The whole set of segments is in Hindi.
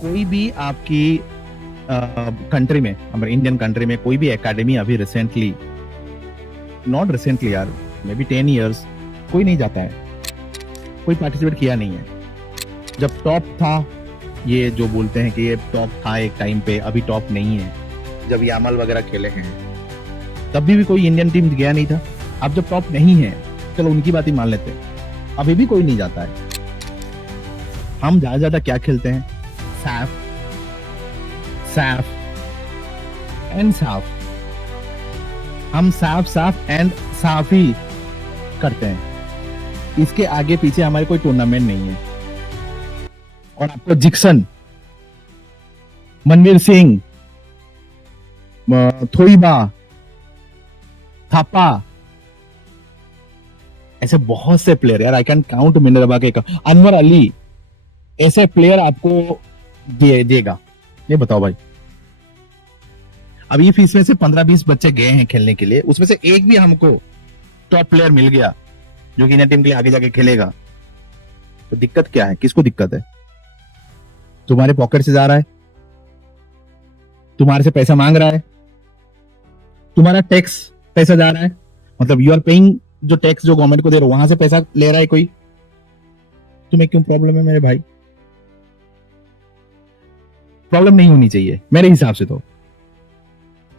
कोई भी आपकी कंट्री में, हमारे इंडियन कंट्री में कोई भी एकेडमी अभी रिसेंटली, नॉट रिसेंटली यार, मे बी 10 ईयर्स, कोई नहीं जाता है, कोई पार्टिसिपेट किया नहीं है। जब टॉप था, ये जो बोलते हैं कि ये टॉप था एक टाइम पे, अभी टॉप नहीं है, जब यामल वगैरह खेले हैं तब भी कोई इंडियन टीम गया नहीं था। अब जब टॉप नहीं है, चलो उनकी बात ही मान लेते हैं, अभी भी कोई नहीं जाता है। हम ज्यादा ज्यादा क्या खेलते हैं? सैफ, सैफ एंड साफ। हम साफ साफ एंड साफ ही करते हैं, इसके आगे पीछे हमारे कोई टूर्नामेंट नहीं है। और आपको जिक्सन, मनवीर सिंह, थोईबा, थापा, ऐसे बहुत से प्लेयर, यार आई कैन काउंट मिनरवा के, अनवर अली, ऐसे प्लेयर आपको देगा। ये बताओ भाई, अब ये फीस में से 15-20 बच्चे गए हैं खेलने के लिए, उसमें से एक भी हमको टॉप प्लेयर मिल गया जो कि इंडियन टीम के लिए आगे जाके खेलेगा, तो दिक्कत क्या है? किसको दिक्कत है? तुम्हारे पॉकेट से जा रहा है, तुम्हारे से पैसा मांग रहा है, तुम्हारा टैक्स पैसा जा रहा है, मतलब यू आर पेइंग जो टैक्स जो गवर्नमेंट को दे रहे हो, वहां से पैसा ले रहा है कोई। तुम्हें क्यों प्रॉब्लम है मेरे भाई? प्रॉब्लम नहीं होनी चाहिए मेरे हिसाब से। तो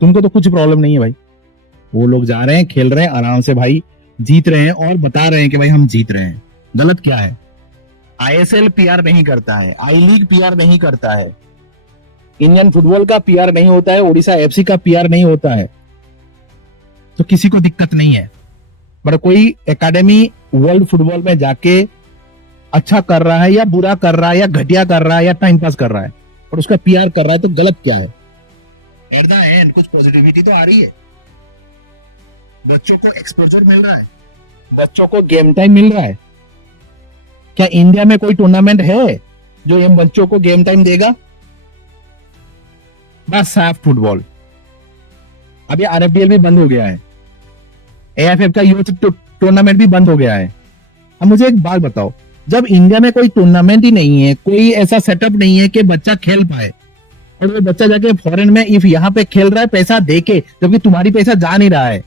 तुमको तो कुछ प्रॉब्लम नहीं है भाई, वो लोग जा रहे हैं, खेल रहे हैं आराम से भाई, जीत रहे हैं और बता रहे हैं कि भाई हम जीत रहे हैं। गलत क्या है? आईएसएल पीआर नहीं करता है, आई लीग पीआर नहीं करता है, इंडियन फुटबॉल का पीआर नहीं होता है, ओडिशा एफसी का पीआर नहीं होता है, तो किसी को दिक्कत नहीं है। बट कोई एकेडमी वर्ल्ड फुटबॉल में जाके अच्छा कर रहा है या बुरा कर रहा है या घटिया कर रहा है या टाइम पास कर रहा है और उसका पीआर कर रहा है, तो गलत क्या है? एट द एंड कुछ पॉजिटिविटी तो आ रही है, बच्चों को एक्सपोजर मिल रहा है, बच्चों को गेम टाइम मिल रहा है। क्या इंडिया में कोई टूर्नामेंट है जो इन बच्चों को गेम टाइम देगा? बस साफ फुटबॉल। अब ये आरएफडीएल भी बंद हो गया है, एएफएफ का यूथ टूर्नामेंट भी बंद हो गया है। अब मुझे एक बात बताओ, जब इंडिया में कोई टूर्नामेंट ही नहीं है, कोई ऐसा सेटअप नहीं है कि बच्चा खेल पाए, और वो बच्चा जाके फॉरेन में इफ यहाँ पे खेल रहा है पैसा देके, जबकि तुम्हारी पैसा जा नहीं रहा है,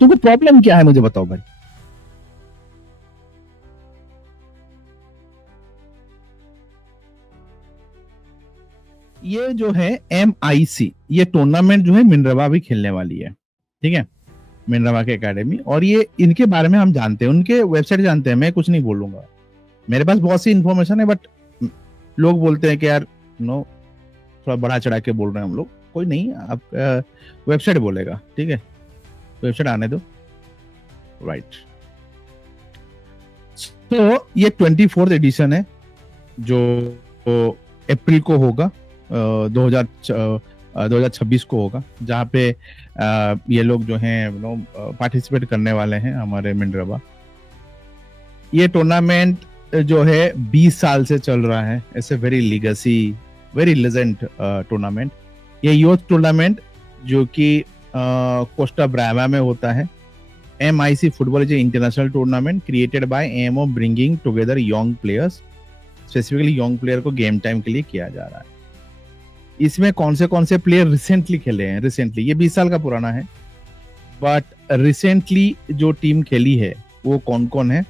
तुमको प्रॉब्लम क्या है? मुझे बताओ भाई। ये जो है MIC, ये टूर्नामेंट जो है मिनरवा भी खेलने वाली है, ठीक है, मिनरवा के एकेडमी। और ये इनके बारे में हम जानते हैं, उनके वेबसाइट जानते हैं, मैं कुछ नहीं बोलूंगा, मेरे पास बहुत सी इंफॉर्मेशन है, बट लोग बोलते हैं कि यार नो, थोड़ा बढ़ा चढ़ा के बोल रहे हैं हम लोग। कोई नहीं, आप वेबसाइट बोलेगा, ठीक है, वेबसाइट आने दो, राइट। तो ये 24th एडिशन है जो अप्रैल को होगा, 2026 को होगा, जहाँ पे ये लोग जो हैं पार्टिसिपेट करने वाले हैं हमारे मिनरवा। ये टूर्नामेंट जो है 20 साल से चल रहा है, ऐसे very legacy, very legend tournament. ये यूथ टूर्नामेंट जो कि कोस्टा ब्रावा में होता है। MIC football is international tournament created by aim of bringing together young players, specifically young player को गेम टाइम के लिए किया जा रहा है। इसमें कौन से प्लेयर रिसेंटली खेले हैं? रिसेंटली, ये 20 साल का पुराना है, बट रिसेंटली जो टीम खेली है वो कौन कौन है?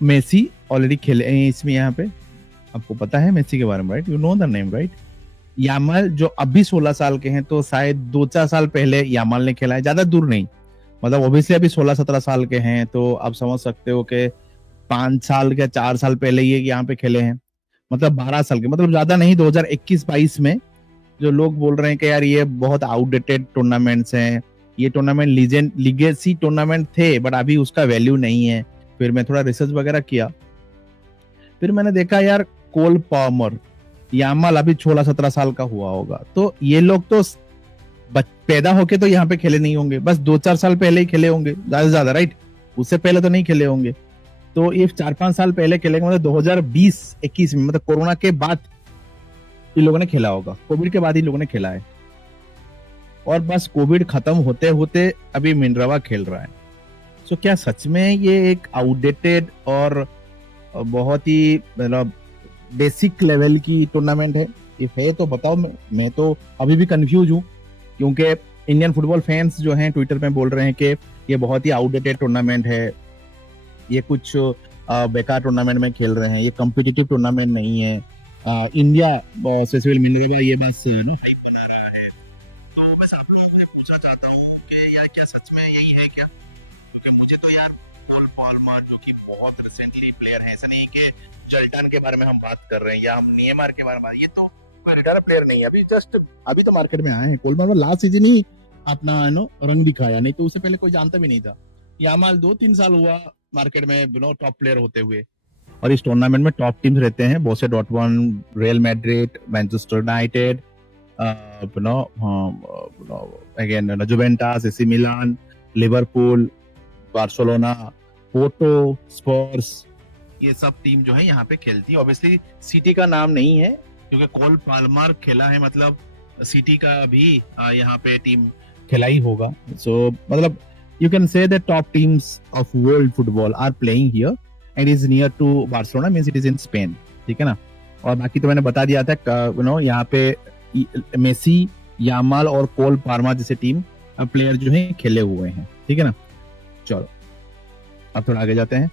मेसी ऑलरेडी खेले हैं इसमें, यहाँ पे आपको पता है मेसी के बारे में, right? You know the name, right? Yamal जो अभी 16 साल के हैं, तो शायद 2-4 साल पहले यामल ने खेला है, ज्यादा दूर नहीं, मतलब ओब्वियसली अभी 16-17 साल के हैं, तो आप समझ सकते हो कि 5 साल या 4 साल पहले ये यहाँ पे खेले हैं, मतलब 12 साल के, मतलब ज्यादा नहीं। 2021-22 में जो लोग बोल रहे हैं कि यार ये बहुत आउटडेटेड टूर्नामेंट्स हैं, ये टूर्नामेंट लीगेसी टूर्नामेंट थे, बट अभी उसका वैल्यू नहीं है। फिर मैं थोड़ा रिसर्च वगैरह किया, फिर मैंने देखा यार कोल पामर, यामल अभी 16-17 साल का हुआ होगा, तो ये लोग तो पैदा होके तो यहाँ पे खेले नहीं होंगे, बस 2-4 साल पहले ही खेले होंगे ज्यादा से ज्यादा, राइट? उससे पहले तो नहीं खेले होंगे। तो ये 4-5 साल पहले खेलेंगे, मतलब 2020-21 में, मतलब कोरोना के बाद इन लोगों ने खेला होगा, कोविड के बाद इन लोगों ने खेला है। और बस कोविड खत्म होते होते अभी मिनरवा खेल रहा है। सो क्या सच में ये एक आउटडेटेड और बहुत ही मतलब बेसिक लेवल की टूर्नामेंट है। इफ है तो बताओ, मैं तो अभी भी कंफ्यूज हूँ, क्योंकि इंडियन फुटबॉल फैंस जो हैं ट्विटर पे बोल रहे हैं कि ये बहुत ही आउटडेटेड टूर्नामेंट है, ये कुछ बेकार टूर्नामेंट में खेल रहे हैं, ये कॉम्पिटिटिव टूर्नामेंट नहीं है। इंडिया सेसिल मिनरेगा ये बस हाइप बना रहा है। तो बस आप लोगों से पूछना चाहता हूँ कि यार क्या सच में यही है क्या? क्योंकि मुझे तो यार कोल पाल्मर जो कि बहुत रिसेंटली प्लेयर है, ऐसा नहीं है कि चल्टन के बारे में हम बात कर रहे हैं या हम नेमार के बारे में, ये तो रिटायर प्लेयर नहीं है, अभी जस्ट अभी तो मार्केट में आए हैं। कोल पाल्मर लास्ट सीजन ही अपना रंग दिखाया, नहीं तो उससे पहले कोई जानता भी नहीं था। यामाल 2-3 साल हुआ मार्केट में टॉप प्लेयर होते हुए। और इस टूर्नामेंट में टॉप टीम्स रहते हैं, Borussia Dortmund, Real Madrid, Manchester United, again Juventus, AC Milan, Liverpool, Barcelona, Porto, Spurs, ये सब टीम जो है यहाँ पे खेलती है। ऑब्वियसली सिटी का नाम नहीं है, क्योंकि कोल पाल्मर खेला है, मतलब सिटी का भी यहाँ पे टीम खेला ही होगा। सो मतलब you can say that top teams of world football are playing here and is near to Barcelona, means it is in Spain, ठीक है ना। और बाकी तो मैंने बता दिया था यहाँ पे मेसी, यामाल और कोल पाल्मर जैसे टीम प्लेयर जो हैं खेले हुए हैं, ठीक है ना। चलो अब थोड़ा आगे जाते हैं।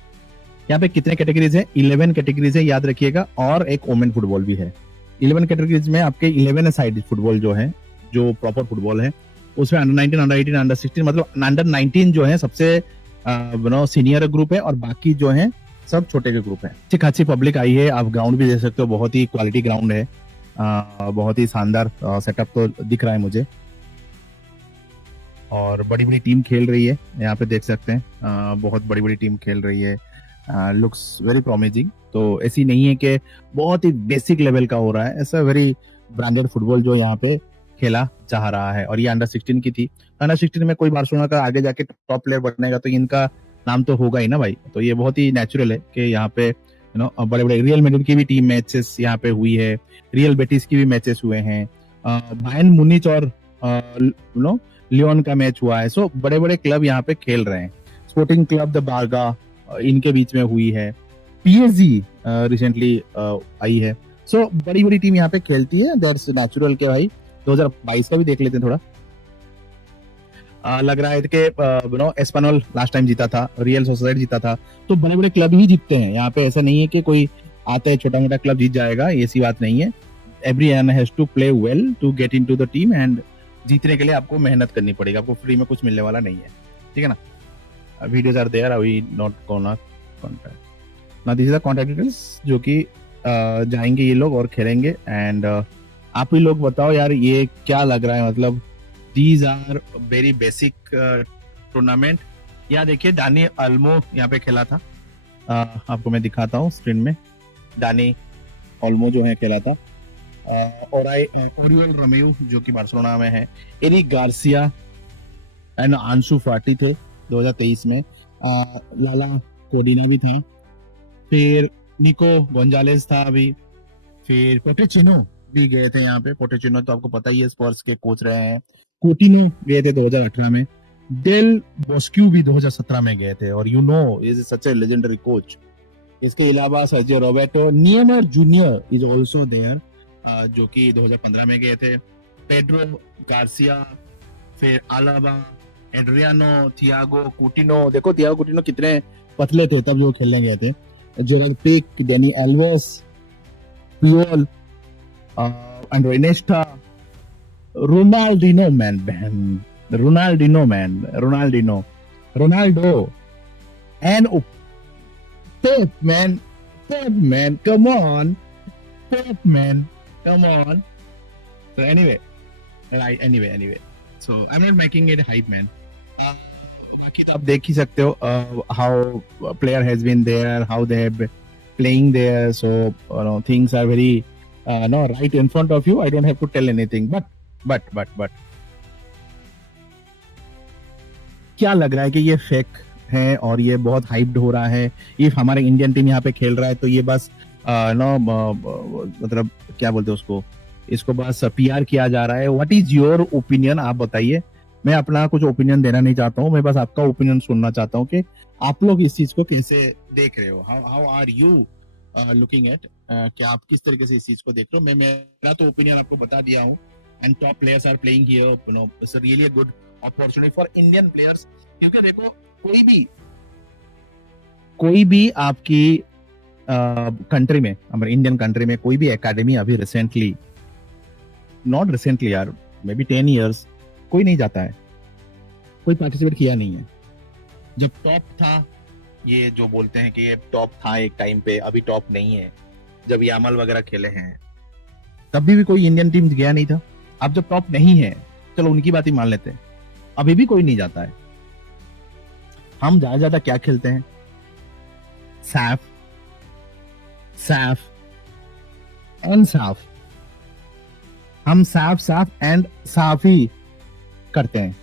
यहाँ पे कितने कैटेगरीज है? 11 कैटेगरीज है, याद रखिएगा, और एक वोमेन फुटबॉल भी है। 11 कैटेगरीज में आपके 11 साइड फुटबॉल जो है, जो प्रॉपर फुटबॉल है, उसमें अंडर 19, अंडर 18, अंडर 16, मतलब अंडर 19 जो है सबसे सीनियर ग्रुप है, और बाकी जो है सब छोटे के ग्रुप है। अच्छी खासी पब्लिक आई है, आप ग्राउंड भी देख सकते हो, बहुत ही क्वालिटी ग्राउंड है, बहुत ही शानदार सेटअप तो दिख रहा है मुझे। और बड़ी बड़ी टीम खेल रही है, यहाँ पे देख सकते हैं, बहुत बड़ी बड़ी टीम खेल रही है, लुक्स वेरी प्रॉमिसिंग। तो ऐसी नहीं है कि बहुत ही बेसिक लेवल का हो रहा है, ऐसा वेरी ब्रांडेड फुटबॉल जो यहाँ पे खेला जा रहा है। और ये अंडर 16 की थी, अंडर 16 में कोई बार्सिलोना का आगे जाके टॉप प्लेयर बनेगा तो इनका नाम तो होगा ही ना भाई। तो ये बहुत ही नेचुरल है कि यहाँ पे बड़े बड़े रियल मैड्रिड की भी टीम मैचेस यहाँ पे हुई है, रियल बेटिस की भी मैचेस हुए हैं, बायर्न मुनिच और लियोन का मैच हुआ है। सो बड़े बड़े क्लब यहाँ पे खेल रहे हैं। स्पोर्टिंग क्लब द बारगा इनके बीच में हुई है, पीएसजी रिसेंटली आई है। सो बड़ी बड़ी टीम यहाँ पे खेलती है, दैट्स नेचुरल के भाई। 2022 का भी देख लेते हैं थोड़ा। लग रहा है कि एस्पानोल लास्ट टाइम जीता था, रियल सोसाइटी जीता था, तो बड़े बड़े क्लब ही जीतते हैं यहाँ पे। ऐसा नहीं है कि कोई आता है छोटा मोटा क्लब जीत जाएगा, ऐसी बात नहीं है। Everyone has to play well to get into the team, and जीतने के लिए आपको मेहनत करनी पड़ेगी, आपको फ्री में कुछ मिलने वाला नहीं है, ठीक है ना। Videos are there, we not gonna contact ना, this is the contact details, जो कि जाएंगे ये लोग और खेलेंगे। एंड आप ही लोग बताओ यार, ये क्या लग रहा है, मतलब these are very basic tournament. यहाँ देखिए डानी अल्मो यहाँ पे खेला था, आपको मैं दिखाता हूँ स्क्रीन में। डानी अल्मो जो है खेला था, ओरियल रोमेओ जो कि बार्सिलोना में है, एरिक गार्सिया एंड आंसू फाटी थे 2023 में, लाला कोडिना भी था, फिर निको गोंजालेस था अभी, फिर पोटेचिनो भी गए थे यहाँ पे। पोटेचिनो तो आपको पता ही है, स्पर्स के कोच रहे हैं। कोटिनो गए थे 2018 में, डेल बोस्क्यू भी 2017 में गए थे, और you know is such a legendary coach. इसके अलावा Sergio Roberto, Neymar junior is also there, जो कि 2015 में गए थे। पेड्रो गार्सिया, फिर अलाबा, एड्रियानो, थियागो कुटिनो, देखो थियागो कुटिनो कितने पतले थे तब जो खेलने गए थे। जेरल pick, deny Alves, पियोल, Andre Iniesta, Ronaldinho, Ronaldo, and Pep, man, come on. So anyway, so I'm not making it hype, man. बाकी तो आप देख ही सकते हो how player has been there, how they have been playing there, so things are very no right in front of you. I don't have to tell anything, but क्या लग रहा है कि ये फेक है और ये बहुत हाइप्ड हो रहा है। इफ हमारे इंडियन टीम यहाँ पे खेल रहा है तो ये बस मतलब क्या बोलते हैं उसको, इसको बस पीआर किया जा रहा है। व्हाट इज योर ओपिनियन, आप बताइए मैं अपना कुछ ओपिनियन देना नहीं चाहता हूँ, मैं बस आपका ओपिनियन सुनना चाहता हूँ कि आप लोग इस चीज को कैसे देख रहे हो, how are you looking at, कि आप किस तरीके से इस चीज को देख रहे हो। मैं मेरा तो ओपिनियन आपको बता दिया हूँ, and top players are playing here, you know, it's really a good opportunity for Indian players. क्योंकि देखो कोई भी आपकी कंट्री में, हमारे इंडियन कंट्री में कोई भी एकेडमी अभी रिसेंटली, नॉट रिसेंटली यार, मे बी 10 ईयर्स, कोई नहीं जाता है, कोई पार्टिसिपेट किया नहीं है। जब टॉप था, ये जो बोलते हैं कि ये टॉप था एक टाइम पे, अभी टॉप नहीं है, जब यामल वगैरह खेले हैं तब भी कोई इंडियन टीम गया नहीं था। अब जब टॉप नहीं है, चलो उनकी बात ही मान लेते हैं, अभी भी कोई नहीं जाता है। हम ज्यादा ज्यादा क्या खेलते हैं, सैफ सैफ एंड साफ, हम साफ साफ एंड साफ ही करते हैं,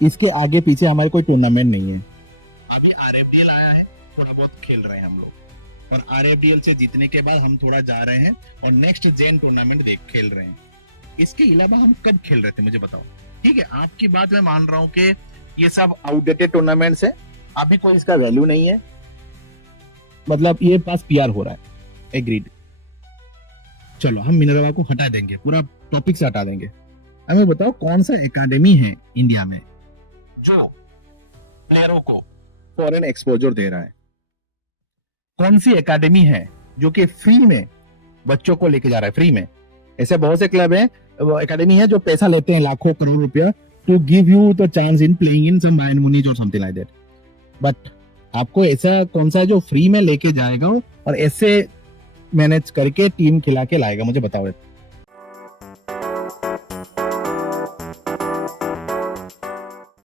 इसके आगे पीछे हमारे कोई टूर्नामेंट नहीं है। अभी आरएफडीएल आया है, थोड़ा बहुत खेल रहे हैं हम लोग, और आरएफडीएल से जीतने के बाद हम थोड़ा जा रहे हैं और नेक्स्ट जेन टूर्नामेंट देख खेल रहे हैं। इसके अलावा हम कब खेल रहे थे मुझे बताओ। ठीक है, आपकी बात मैं मान रहा हूँ कि ये सब आउटडेटेड टूर्नामेंट्स है, अभी कोई इसका वैल्यू नहीं है, मतलब ये पास पीआर हो रहा है, एग्रीड। चलो हम मिनरवा को हटा देंगे, पूरा टॉपिक से हटा देंगे। हमें बताओ कौन सा एकेडमी है इंडिया में जो प्लेयरों को फॉरेन एक्सपोजर दे रहा है, कौन सी एकेडमी है जो कि फ्री में बच्चों को लेके जा रहा है, फ्री में। ऐसे बहुत से क्लब है, एकेडमी है जो पैसा लेते हैं लाखों करोड़ रुपया to give you the chance in playing in some Bayern Munich और समथिंग लाइक दैट, बट आपको ऐसा कौन सा है जो फ्री में लेके जाएगा और ऐसे मैनेज करके टीम खिला के लाएगा, मुझे बताओ।